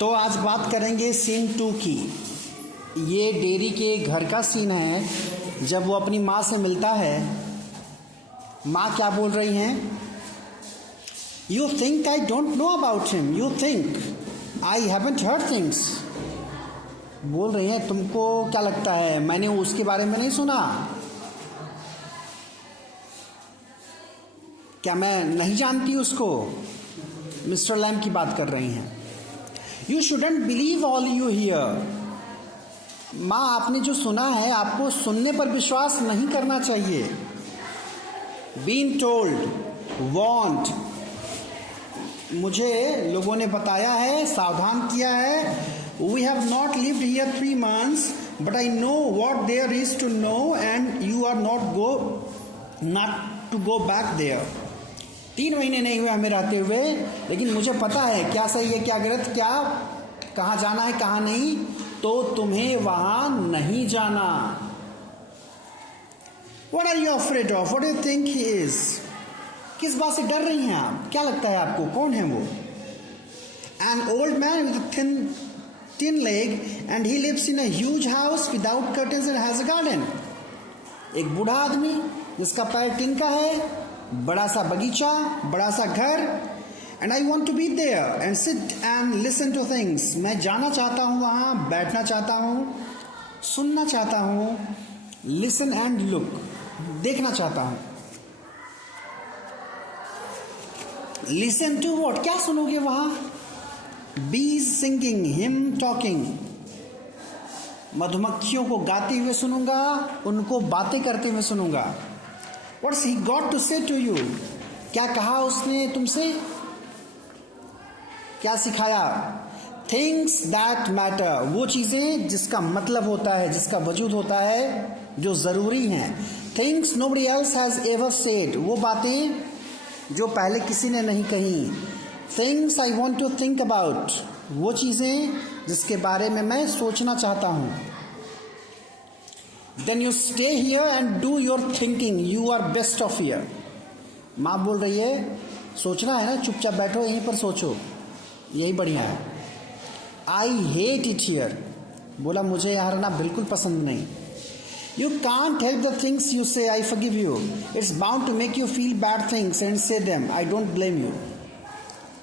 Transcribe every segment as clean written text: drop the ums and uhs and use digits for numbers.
तो आज बात करेंगे सीन 2 की। ये डेरी के घर का सीन है। जब वो अपनी माँ से मिलता है, माँ क्या बोल रही हैं? You think I don't know about him, you think I haven't heard things. बोल रही हैं तुमको क्या लगता है मैंने उसके बारे में नहीं सुना? क्या मैं नहीं जानती उसको? मिस्टर लैम्ब की बात कर रही हैं। You shouldn't believe all you here. माँ, आपने जो सुना है आपको सुनने पर विश्वास नहीं करना चाहिए। बीन टोल्ड, वॉन्ट, मुझे लोगों ने बताया है, सावधान किया है। We have not lived here 3 months, but I know what there is to know and you are not to go back there. 3 महीने नहीं हुए हमें रहते हुए, लेकिन मुझे पता है क्या सही है क्या गलत, क्या कहाँ जाना है कहाँ नहीं, तो तुम्हें वहां नहीं जाना। What are you afraid of? What do you think he is? किस बात से डर रही हैं आप? क्या लगता है आपको कौन है वो? An old man with a thin leg and he lives in a huge house without curtains and has a garden. एक बूढ़ा आदमी जिसका पैर टिन का है, बड़ा सा बगीचा, बड़ा सा घर। And I want to be there and sit and listen to things. मैं जाना चाहता हूँ वहाँ, बैठना चाहता हूँ, सुनना चाहता हूँ, listen and look, देखना चाहता हूँ। Listen to what? क्या सुनोगे वहाँ? Bees singing, him talking. मधुमक्खियों को गाते हुए सुनूंगा, उनको बातें करते हुए सुनूंगा। What's he got to say to you? क्या कहा उसने तुमसे? क्या सिखाया? Things that matter, वो चीज़ें जिसका मतलब होता है, जिसका वजूद होता है, जो ज़रूरी हैं। Things nobody else has ever said, वो बातें जो पहले किसी ने नहीं कही। Things I want to think about, वो चीज़ें जिसके बारे में मैं सोचना चाहता हूँ। Then you stay here and do your thinking, you are best of here. माँ बोल रही है सोचना है ना, चुपचाप बैठो यहीं पर सोचो, यही बढ़िया है। आई हेट इट हियर, बोला मुझे यहाँ रहना बिल्कुल पसंद नहीं। You can't help the things you say I forgive you, it's bound to make you feel bad things and say them, I don't blame you.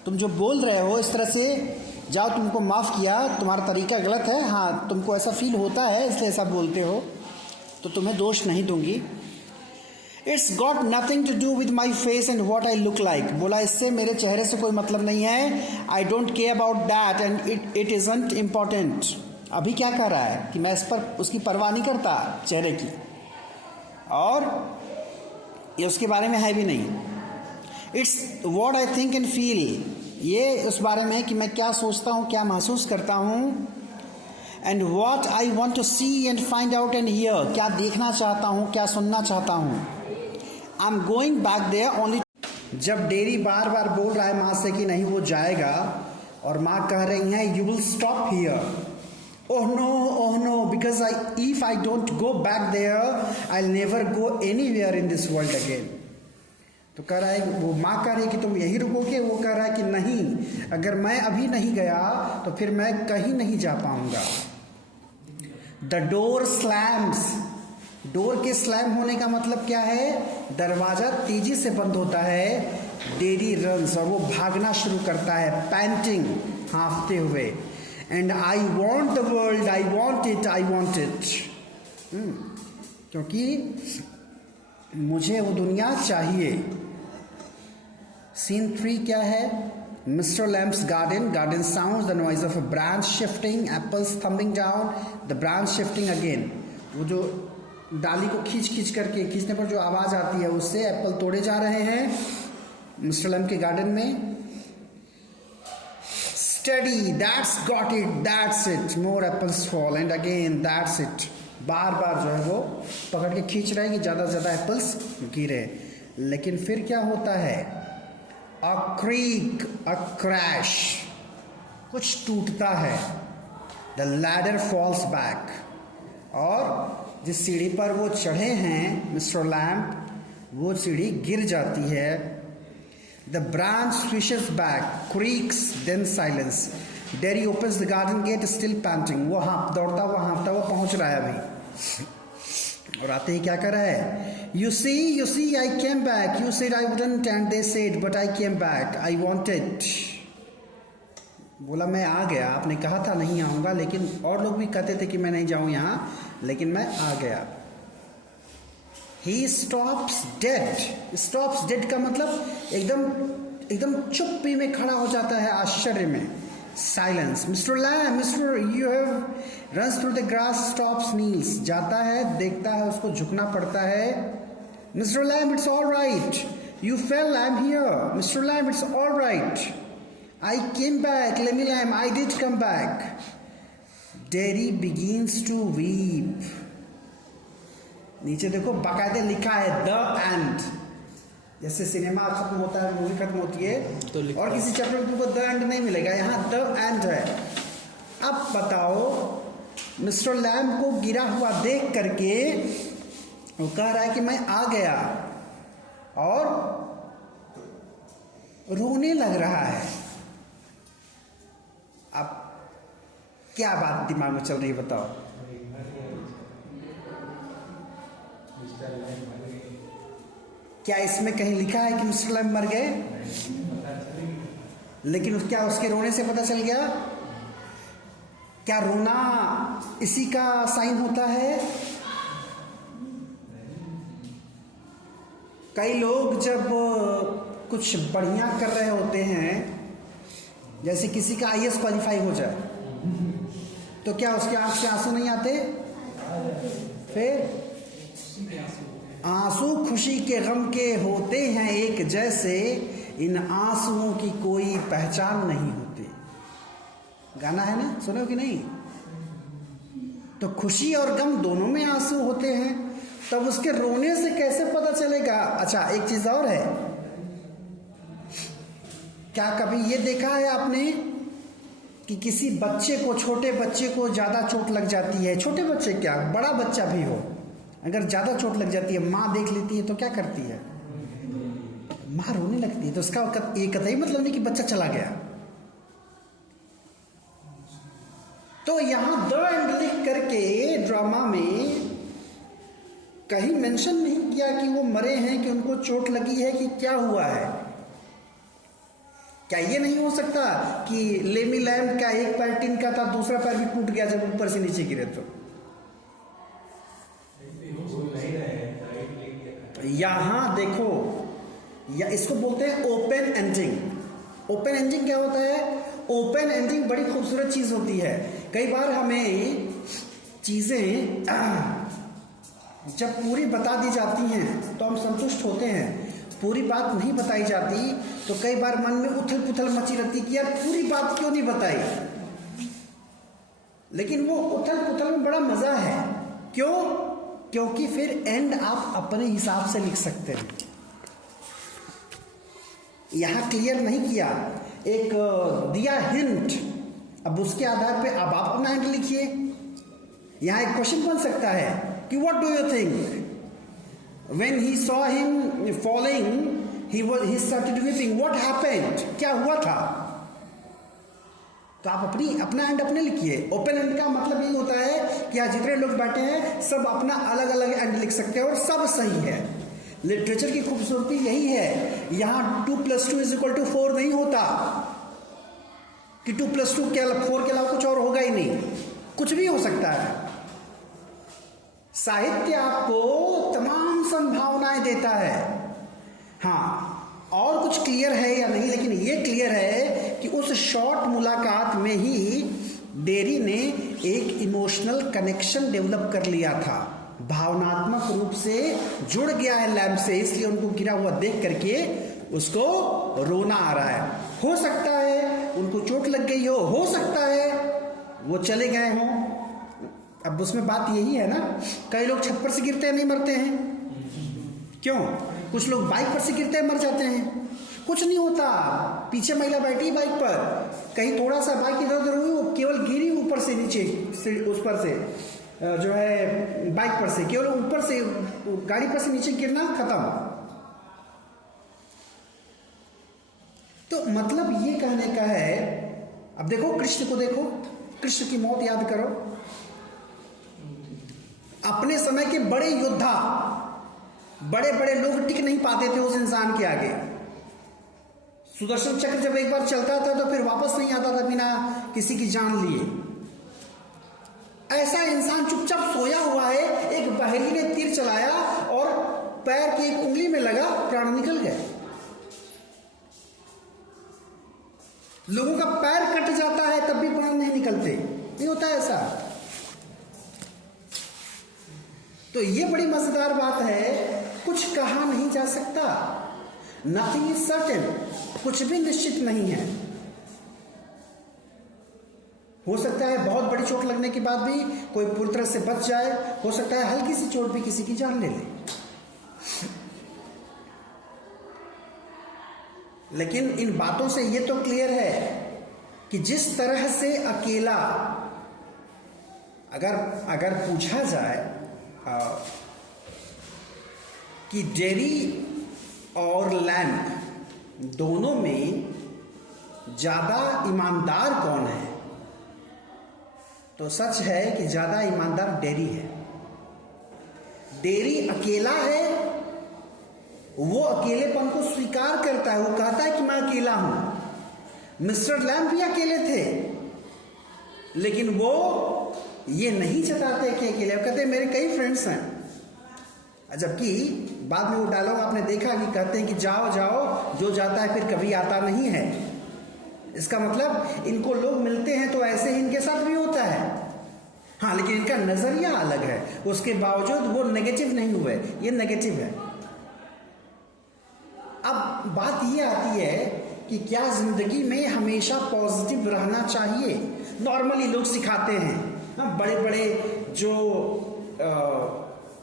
तुम जो बोल रहे हो इस तरह से, जाओ तुमको माफ़ किया, तुम्हारा तरीका गलत है, हाँ तुमको ऐसा फील होता है इसलिए ऐसा बोलते हो, तो तुम्हें दोष नहीं दूंगी। It's got nothing to do with my face and what I look like, बोला इससे मेरे चेहरे से कोई मतलब नहीं है। I don't care about that and it isn't important. अभी क्या कर रहा है कि मैं इस पर उसकी परवाह नहीं करता चेहरे की, और ये उसके बारे में है भी नहीं। It's what I think and feel, ये उस बारे में है कि मैं क्या सोचता हूँ, क्या महसूस करता हूँ। And what I want to see and find out and here, क्या देखना चाहता हूँ, क्या सुनना चाहता हूँ। I am going back there only. जब डेरी बार बार बोल रहा है माँ से कि नहीं वो जाएगा, और माँ कह रही हैं you will stop here, oh no, because if I don't go back there I never go anywhere in this world again. तो कह रहा है, वो माँ कह रही है कि तुम यहीं रुकोगे, वो कह रहा है कि नहीं, अगर मैं अभी नहीं गया तो फिर मैं कहीं नहीं जा पाऊंगा। द डोर स्लैम्स, डोर के स्लैम होने का मतलब क्या है? दरवाजा तेजी से बंद होता है। डेरी रन्स, और वो भागना शुरू करता है, पैंटिंग, हाँफते हुए। And I want the world, I want it, I want it, क्योंकि मुझे वो दुनिया चाहिए। सीन 3 क्या है? Mister Lamb's garden, garden sounds the noise of a branch shifting, apples thumbing down, the branch shifting again. वो जो डाली को खींच करके, खींचने पर जो आवाज़ आती है उससे एप्पल तोड़े जा रहे हैं मिस्टर लैम्ब के गार्डन में। Study, that's got it, that's it, more apples fall and again that's it. बार बार जो है वो पकड़ के खींच रहे हैं कि ज़्यादा से ज़्यादा एप्पल्स गिरे। लेकिन फिर क्या होता है? अ क्रीक, अ क्रैश, कुछ टूटता है। द लैडर फॉल्स बैक, और जिस सीढ़ी पर वो चढ़े हैं मिस्टर लैम्ब, वो सीढ़ी गिर जाती है। The branch swishes back, creaks, then silence. Derry opens the garden gate still panting, वो दौड़ता हुआ हाँफता हुआ पहुंच रहा है अभी। और आते ही क्या कर रहा है, you see I came back, you said I wouldn't and they said but I came back, I wanted. बोला मैं आ गया, आपने कहा था नहीं आऊंगा, लेकिन और लोग भी कहते थे कि मैं नहीं जाऊं यहां, लेकिन मैं आ गया। ही स्टॉप्स डेड का मतलब एकदम चुप्पी में खड़ा हो जाता है, आश्चर्य में, silence. Mister Lamb, Mister you have runs through the grass, stops kneels, जाता है, देखता है, उसको झुकना पड़ता है। Mister Lamb it's all right, you fell, I am here, Mister Lamb it's all right, I came back, lemme Lamb, I did come back. Derry begins to weep. नीचे देखो बाकायदे लिखा है द एंड, जैसे सिनेमा खत्म होता है, movie खत्म होती है तो और किसी चैप्टर में तुमको द एंड नहीं मिलेगा, यहाँ द एंड है। अब बताओ, मिस्टर लैम को गिरा हुआ देख करके वो कह रहा है कि मैं आ गया, और रोने लग रहा है। अब क्या बात दिमाग में चल रही है बताओ? क्या इसमें कहीं लिखा है कि मिस्टर लैम मर गए? लेकिन क्या उसके रोने से पता चल गया? क्या रोना इसी का साइन होता है? कई लोग जब कुछ बढ़िया कर रहे होते हैं, जैसे किसी का आईएएस क्वालिफाई हो जाए, तो क्या उसके आंख से आंसू नहीं आते? फिर आंसू खुशी के गम के होते हैं एक जैसे, इन आंसुओं की कोई पहचान नहीं होती। गाना है ना, सुनो कि नहीं? तो खुशी और गम दोनों में आंसू होते हैं, तब उसके रोने से कैसे पता चलेगा? अच्छा, एक चीज और है, क्या कभी ये देखा है आपने कि किसी बच्चे को, छोटे बच्चे को ज्यादा चोट लग जाती है, छोटे बच्चे क्या, बड़ा बच्चा भी हो, अगर ज्यादा चोट लग जाती है, माँ देख लेती है तो क्या करती है? माँ रोने लगती है। तो उसका ये कतई मतलब नहीं कि बच्चा चला गया। तो यहां द एंड लिख करके ड्रामा में कहीं मेंशन नहीं किया कि वो मरे हैं, कि उनको चोट लगी है, कि क्या हुआ है। क्या ये नहीं हो सकता कि लेमी लैम का एक पैर टिन का था, दूसरा पैर भी टूट गया जब ऊपर से नीचे गिरे? तो यहां देखो, या इसको बोलते हैं ओपन एंडिंग। ओपन एंडिंग क्या होता है? ओपन एंडिंग बड़ी खूबसूरत चीज होती है। कई बार हमें चीजें जब पूरी बता दी जाती हैं तो हम संतुष्ट होते हैं, पूरी बात नहीं बताई जाती तो कई बार मन में उथल पुथल मची रहती कि यार पूरी बात क्यों नहीं बताई। लेकिन वो उथल पुथल में बड़ा मजा है। क्यों? क्योंकि फिर एंड आप अपने हिसाब से लिख सकते हैं। यहां क्लियर नहीं किया, एक दिया हिंट, अब उसके आधार पे अब आप अपना एंड लिखिए। यहां एक क्वेश्चन बन सकता है कि what do you think when he saw him falling he started weeping, what happened? क्या हुआ था? तो आप अपना एंड अपने लिखिए। ओपन एंड का मतलब यही होता है कि आज जितने लोग बैठे हैं सब अपना अलग अलग एंड लिख सकते हैं और सब सही है। लिटरेचर की खूबसूरती यही है, यहां 2 + 2 = 4 नहीं होता कि 2 + 2 के 4 के अलावा कुछ और होगा ही नहीं, कुछ भी हो सकता है। साहित्य आपको तमाम संभावनाएं देता है। हाँ, और कुछ क्लियर है या नहीं, लेकिन ये क्लियर है कि उस शॉर्ट मुलाकात में ही डेरी ने एक इमोशनल कनेक्शन डेवलप कर लिया था, भावनात्मक रूप से जुड़ गया है लैम से, इसलिए उनको गिरा हुआ देख करके उसको रोना आ रहा है। हो सकता है उनको चोट लग गई हो सकता है वो चले गए हों। अब उसमें बात यही है ना, कई लोग छत पर से गिरते हैं नहीं मरते हैं, क्यों? कुछ लोग बाइक पर से गिरते हैं मर जाते हैं, कुछ नहीं होता। पीछे महिला बैठी बाइक पर, कहीं थोड़ा सा बाइक इधर उधर हुई, वो केवल गिरी ऊपर से नीचे, उस पर से जो है बाइक पर से, केवल ऊपर से गाड़ी पर से नीचे गिरना, खत्म। तो मतलब ये कहने का है अब देखो कृष्ण को, देखो कृष्ण की मौत याद करो। अपने समय के बड़े योद्धा, बड़े बड़े लोग टिक नहीं पाते थे उस इंसान के आगे। सुदर्शन चक्र जब एक बार चलता था तो फिर वापस नहीं आता था बिना किसी की जान लिए। ऐसा इंसान चुपचाप सोया हुआ है, एक बहेली ने तीर चलाया और पैर की एक उंगली में लगा, प्राण निकल गए। लोगों का पैर कट जाता है तब भी प्राण नहीं निकलते, नहीं होता ऐसा। तो ये बड़ी मजेदार बात है, कुछ कहा नहीं जा सकता, नथिंग इज सर्टेन, कुछ भी निश्चित नहीं है। हो सकता है बहुत बड़ी चोट लगने के बाद भी कोई पूरी तरह से बच जाए, हो सकता है हल्की सी चोट भी किसी की जान ले ले। लेकिन इन बातों से यह तो क्लियर है कि जिस तरह से अकेला, अगर पूछा जाए कि डेयरी और लैंप दोनों में ज्यादा ईमानदार कौन है, तो सच है कि ज्यादा ईमानदार डेयरी है। डेयरी अकेला है, वो अकेलेपन को स्वीकार करता है, वो कहता है कि मैं अकेला हूं। मिस्टर लैम्प भी अकेले थे, लेकिन वो ये नहीं जताते कि अकेले, वो कहते हैं मेरे कई फ्रेंड्स हैं। जबकि बाद में वो डायलॉग आपने देखा कि कहते हैं कि जाओ जाओ, जो जाता है फिर कभी आता नहीं है। इसका मतलब इनको लोग मिलते हैं तो ऐसे ही इनके साथ भी होता है। हाँ, लेकिन इनका नजरिया अलग है, उसके बावजूद वो नेगेटिव नहीं हुए, ये नेगेटिव है। अब बात ये आती है कि क्या जिंदगी में हमेशा पॉजिटिव रहना चाहिए। नॉर्मली लोग सिखाते हैं, बड़े बड़े जो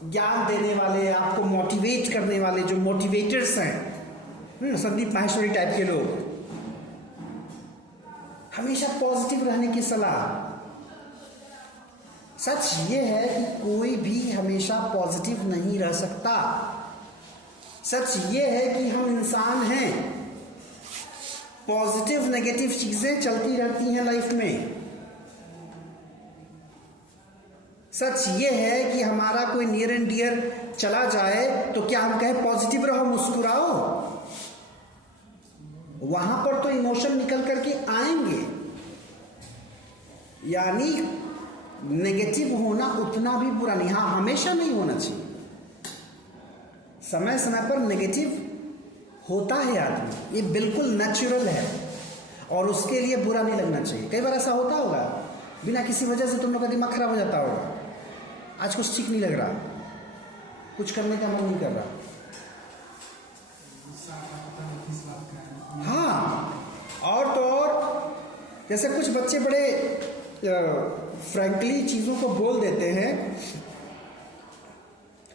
ज्ञान देने वाले, आपको मोटिवेट करने वाले जो मोटिवेटर्स हैं, संदीप माहेश्वरी टाइप के लोग, हमेशा पॉजिटिव रहने की सलाह। सच ये है कि कोई भी हमेशा पॉजिटिव नहीं रह सकता। सच ये है कि हम इंसान हैं, पॉजिटिव नेगेटिव चीजें चलती रहती हैं लाइफ में। सच ये है कि हमारा कोई नियर एंड डियर चला जाए तो क्या हम कहें पॉजिटिव रहो, मुस्कुराओ? वहां पर तो इमोशन निकल करके आएंगे। यानी नेगेटिव होना उतना भी बुरा नहीं, हाँ हमेशा नहीं होना चाहिए। समय समय पर नेगेटिव होता है आदमी, ये बिल्कुल नेचुरल है और उसके लिए बुरा नहीं लगना चाहिए। कई बार ऐसा होता होगा, बिना किसी वजह से तुम लोग का दिमाग खराब हो जाता होगा, आज कुछ ठीक नहीं लग रहा, कुछ करने का मन नहीं कर रहा। हाँ, और तो और जैसे कुछ बच्चे बड़े फ्रैंकली चीजों को बोल देते हैं।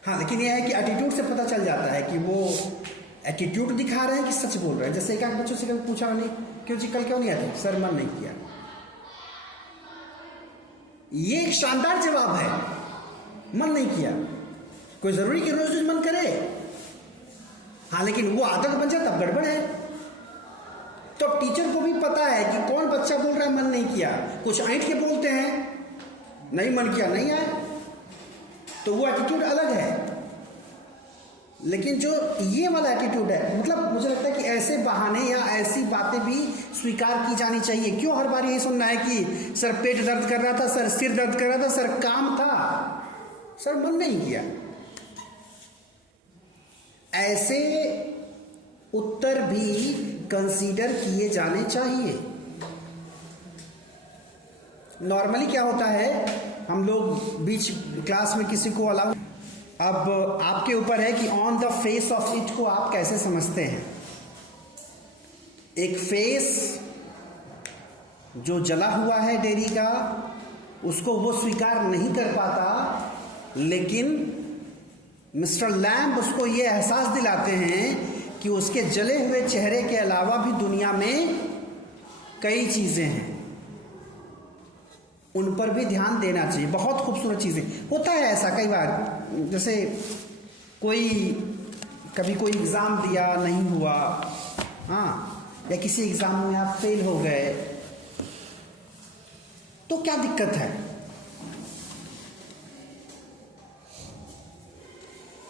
हाँ, लेकिन यह है कि एटीट्यूड से पता चल जाता है कि वो एटीट्यूड दिखा रहे हैं कि सच बोल रहे हैं। जैसे एक आध बच्चों से कभी पूछा नहीं, क्यों जी कल क्यों नहीं आते? सर मन नहीं किया। ये एक शानदार जवाब है, मन नहीं किया। कोई जरूरी कि रोज रोज मन करे? हाँ, लेकिन वो आदत बन जाए तब गड़बड़ है। तो टीचर को भी पता है कि कौन बच्चा बोल रहा है मन नहीं किया। कुछ ऐंठ के बोलते हैं, नहीं मन किया नहीं आए, तो वो एटीट्यूड अलग है। लेकिन जो ये वाला एटीट्यूड है, मतलब मुझे लगता है कि ऐसे बहाने या ऐसी बातें भी स्वीकार की जानी चाहिए। क्यों हर बार यही सुनना है कि सर पेट दर्द कर रहा था, सर सिर दर्द कर रहा था, सर काम था, सर मन नहीं किया। ऐसे उत्तर भी कंसीडर किए जाने चाहिए। नॉर्मली क्या होता है, हम लोग बीच क्लास में किसी को अलाउ, अब आपके ऊपर है कि on the face of it को आप कैसे समझते हैं। एक फेस जो जला हुआ है डेयरी का, उसको वो स्वीकार नहीं कर पाता, लेकिन मिस्टर लैम्ब उसको ये एहसास दिलाते हैं कि उसके जले हुए चेहरे के अलावा भी दुनिया में कई चीजें हैं, उन पर भी ध्यान देना चाहिए। बहुत खूबसूरत चीजें होता है ऐसा कई बार, जैसे कभी कोई एग्जाम दिया नहीं हुआ, हाँ, या किसी एग्जाम में आप फेल हो गए, तो क्या दिक्कत है?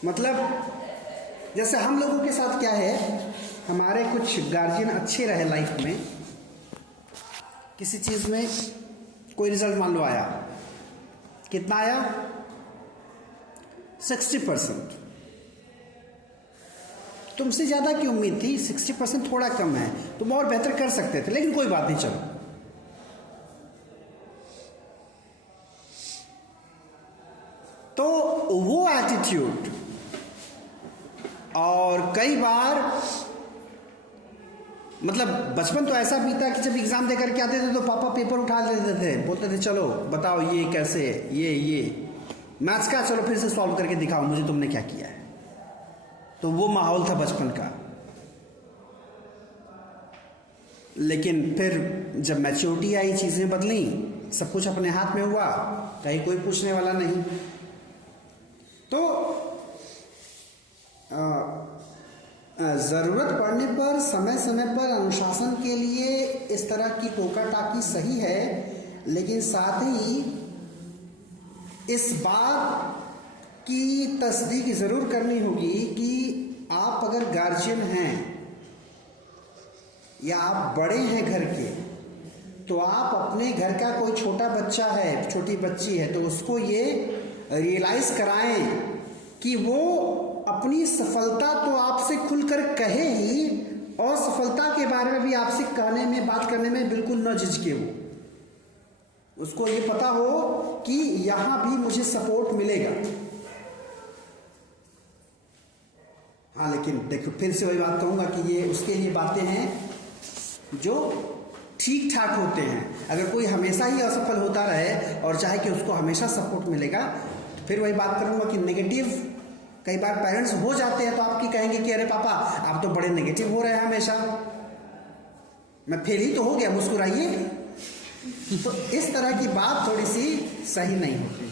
मतलब जैसे हम लोगों के साथ क्या है, हमारे कुछ गार्जियन अच्छे रहे लाइफ में, किसी चीज़ में कोई रिजल्ट मान लो आया, कितना आया? 60%। तुमसे ज़्यादा की उम्मीद थी, 60% थोड़ा कम है, तुम और बेहतर कर सकते थे, लेकिन कोई बात नहीं, चलो। तो वो एटीट्यूड, और कई बार मतलब बचपन तो ऐसा बीता कि जब एग्जाम दे करके आते थे तो पापा पेपर उठा लेते थे, बोलते थे चलो बताओ ये कैसे, ये मैथ्स का चलो फिर से सॉल्व करके दिखाओ मुझे तुमने क्या किया है। तो वो माहौल था बचपन का। लेकिन फिर जब मैच्योरिटी आई, चीज़ें बदली, सब कुछ अपने हाथ में हुआ, कहीं कोई पूछने वाला नहीं। तो ज़रूरत पड़ने पर समय समय पर अनुशासन के लिए इस तरह की टोका टाकी सही है, लेकिन साथ ही इस बात की तस्दीक ज़रूर करनी होगी कि आप अगर गार्जियन हैं या आप बड़े हैं घर के, तो आप अपने घर का कोई छोटा बच्चा है, छोटी बच्ची है, तो उसको ये रियलाइज़ कराएं कि वो अपनी सफलता तो आपसे खुलकर कहे ही, और सफलता के बारे में भी आपसे कहने में, बात करने में बिल्कुल न झिझके हो। उसको ये पता हो कि यहां भी मुझे सपोर्ट मिलेगा। हाँ, लेकिन देखो फिर से वही बात कहूंगा कि ये उसके लिए बातें हैं जो ठीक ठाक होते हैं। अगर कोई हमेशा ही असफल होता रहे और चाहे कि उसको हमेशा सपोर्ट मिलेगा, तो फिर वही बात करूंगा कि नेगेटिव कई बार पेरेंट्स हो जाते हैं तो आपकी कहेंगे कि अरे पापा आप तो बड़े नेगेटिव हो रहे हैं हमेशा, मैं फेल ही तो हो गया, मुस्कुराइए। तो इस तरह की बात थोड़ी सी सही नहीं होती।